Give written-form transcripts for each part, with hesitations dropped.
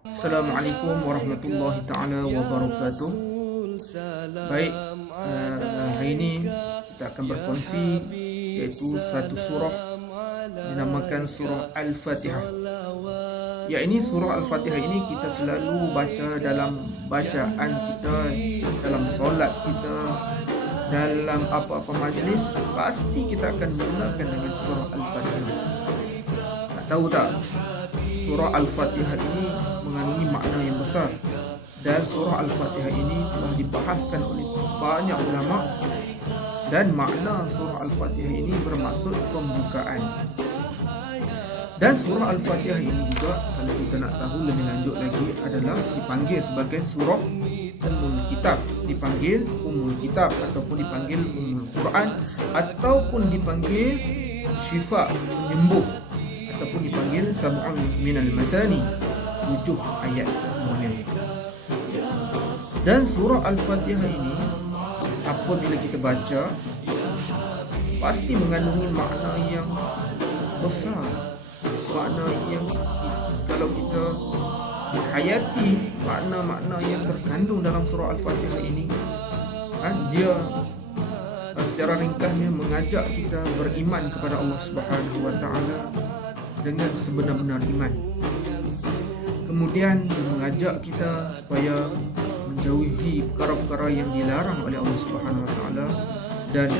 Assalamualaikum warahmatullahi taala wabarakatuh. Baik, hari ini kita akan berkongsi iaitu satu surah dinamakan surah Al-Fatihah. Ya, ini surah Al-Fatihah ini kita selalu baca dalam bacaan kita, dalam solat kita, dalam apa-apa majlis, pasti kita akan menggunakan dengan surah Al-Fatihah. Tak tahu tak, surah Al-Fatihah ini mengandungi makna yang besar, dan surah Al-Fatihah ini telah dibahaskan oleh banyak ulama, dan makna surah Al-Fatihah ini bermaksud pembukaan. Dan surah Al-Fatihah ini juga, kalau kita nak tahu lebih lanjut lagi, adalah dipanggil sebagai surah Ummul Kitab, dipanggil Ummul Kitab, ataupun dipanggil Ummul Quran, ataupun dipanggil Syifa, penyembuh, ataupun dipanggil Sab'un Minal Matani, 7 ayat semuanya. Dan surah Al-Fatihah ini apabila kita baca, pasti mengandungi makna yang besar, makna yang kalau kita menghayati makna-makna yang terkandung dalam surah Al-Fatihah ini, dia secara ringkasnya mengajak kita beriman kepada Allah Subhanahu wa taala dengan sebenar-benar iman. Kemudian mengajak kita supaya menjauhi perkara-perkara yang dilarang oleh Allah Subhanahu wa taala dan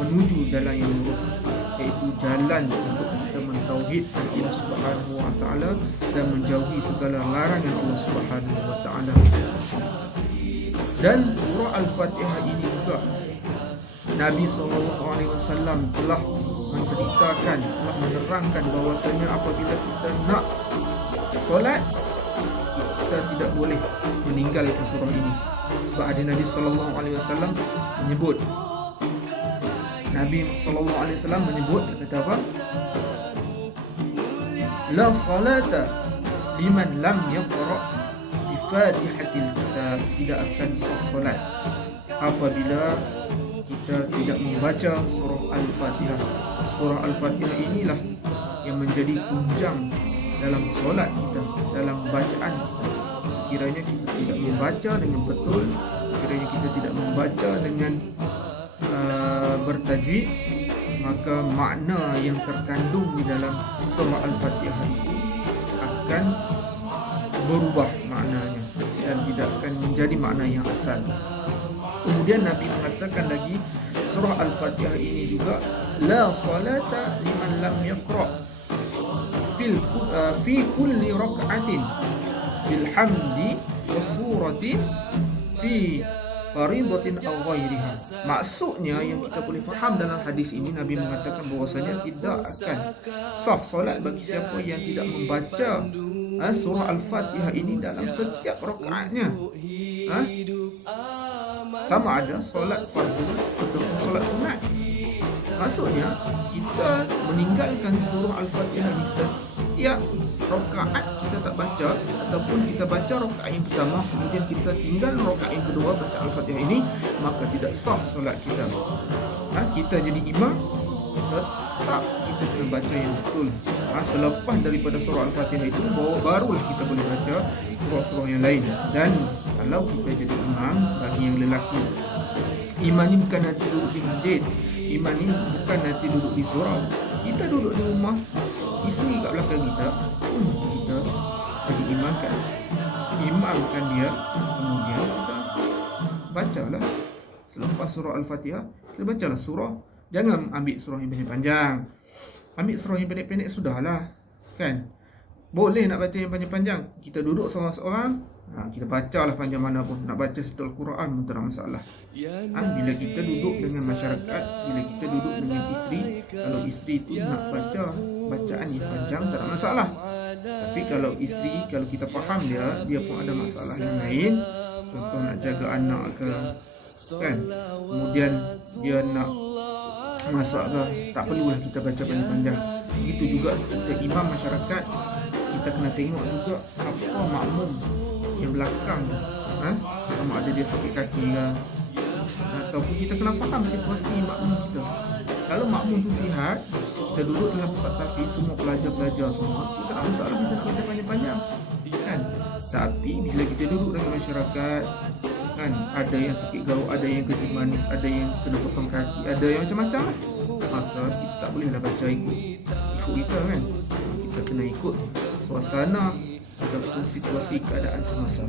menuju jalan yang lurus, iaitu jalan untuk kita mentauhidkan Allah Subhanahu wa taala dan menjauhi segala larangan Allah Subhanahu wa taala. Dan surah Al-Fatihah ini juga Nabi SAW telah menceritakan, telah menerangkan bahawasanya apabila kita nak solat, kita tidak boleh meninggalkan surah ini. Sebab ada Nabi SAW menyebut, Nabi SAW menyebut, kata apa? La salata liman lam yaqra bi Fatihatil Kitab. Tidak akan sah solat apabila kita tidak membaca surah Al-Fatihah. Surah Al-Fatihah inilah yang menjadi tunjang dalam solat kita, dalam bacaan kita. Sekiranya kita tidak membaca dengan betul, sekiranya kita tidak membaca dengan bertajwid, maka makna yang terkandung di dalam surah Al-Fatihah itu akan berubah maknanya dan tidak akan menjadi makna yang asal. Kemudian Nabi mengatakan lagi, surah Al-Fatihah ini juga la salata liman lam yaqra fi kulli rak'atin bil hamdi wa suratin fi faridatin aw ghairiha. Maksudnya yang kita boleh faham dalam hadis ini, Nabi mengatakan bahwasanya tidak akan sah solat bagi siapa yang tidak membaca surah Al-Fatihah ini dalam setiap rakaatnya. Sama ada solat fardu ataupun solat sunat. Maksudnya kita meninggalkan surah Al-Fatihah ini setiap rakaat kita tak baca, ataupun kita baca rakaat yang pertama kemudian kita tinggal rakaat yang kedua baca Al-Fatihah ini, maka tidak sah solat kita. Kita jadi imam, tetap kita kena baca yang betul. Selepas daripada surah Al-Fatihah itu, barulah kita boleh baca surah-surah yang lain. Dan kalau kita jadi imam bagi yang lelaki, imam ni bukan nanti duduk di masjid, imam ni bukan nanti duduk di surau. Kita duduk di rumah, isteri kat belakang kita, kita jadi imamkan dia, kemudian kita bacalah selepas surah Al-Fatihah, kita bacalah surah. Jangan ambil surah yang panjang-panjang, ambil surah yang pendek-pendek sudahlah, kan? Boleh nak baca yang panjang-panjang, kita duduk seorang-seorang, kita bacalah panjang mana pun. Nak baca satu Al-Quran pun tak ada masalah. Bila kita duduk dengan masyarakat, bila kita duduk dengan isteri, kalau isteri itu nak baca bacaan yang panjang, tak ada masalah. Tapi kalau isteri, kalau kita faham dia pun ada masalah yang lain, contoh nak jaga anak ke, kan, kemudian dia nak masak ke, tak perlulah kita baca panjang-panjang. Begitu juga kita imam masyarakat, kita kena tengok juga apa makmum yang belakang tu, sama ada dia sakit kaki ke, ataupun kita kena faham situasi makmum kita. Kalau makmum tu sihat, kita duduk dalam pusat tahfiz, semua pelajar-pelajar semua, kita tak masalah kita nak baca panjang-panjang, kan? Tapi bila kita duduk dengan masyarakat, kan, ada yang sakit garuk, ada yang kencing manis, ada yang kena potong kaki, ada yang macam-macam lah. Maka kita tak bolehlah baca ikut kita, kan. Kita kena ikut suasana ataupun situasi keadaan semasa.